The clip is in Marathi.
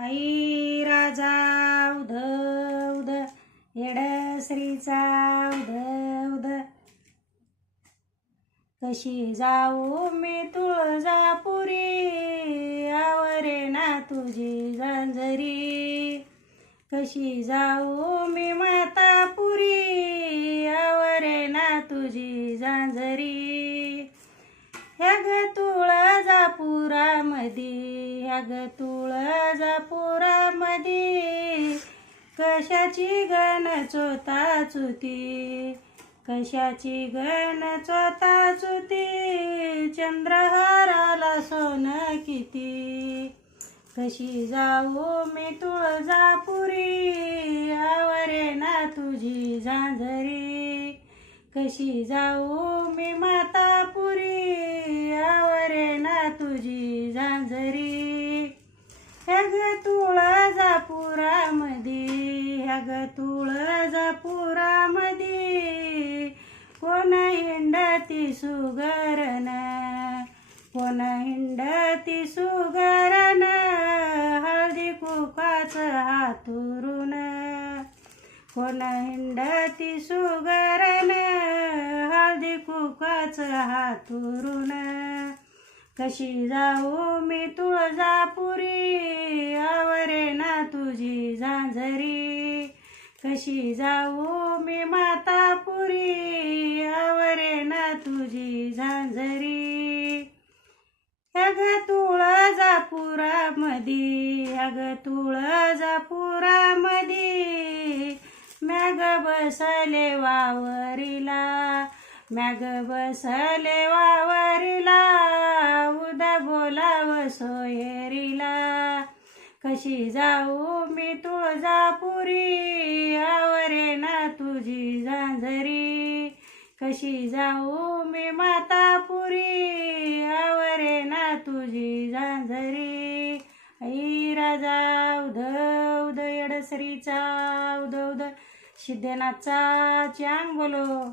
आई राजा उध उध येडश्रीचा उध उध कशी जाऊ मी तुळजापुरी आवरे ना तुझी जांजरी कशी जाऊ मी मातापुरी आवरे ना तुझी जांजरी ह्या ग तुळजापुरामधी ह्या ग तुळजापुरामधी कशाची गण चोता चुती? कशाची गण चोता चुती? चंद्रहाराला सोन किती? कशी जाऊ मी तुळजापुरी? आवरे ना तुझी झांझरी? कशी जाऊ मी मातापुरी? आवरे ना तुझी झांझरी ह्या ग तुळजापुरामधी ह्या ग तुळजापुरामधी कोण हिंडती सुगरण? कोण हिंडती सुगरण? हळदी कुकाच हातुरून. कोण हिंडती सुगरण? हळदी कुकाच हातुरून. कशी जाऊ मी तुळजापुरी? कशी जाऊ मी मातापुरी? आवरे ना तुझी झांझरी. अग ग तुळजापुरामधी अग ग तुळजापुरामधी. मॅग बसले वावरीला मॅग बसले वावरीला. उदा बोलाव सोयरीला. कशी जाऊ मी तुळजापुरी आवरे ना तुझी झांझरी. कशी जाऊ मी मातापुरी आवरे ना तुझी झांझरी. आई राजा उद उदय येडसरीचा उद उदय सिद्धनाथचा चांग बोलो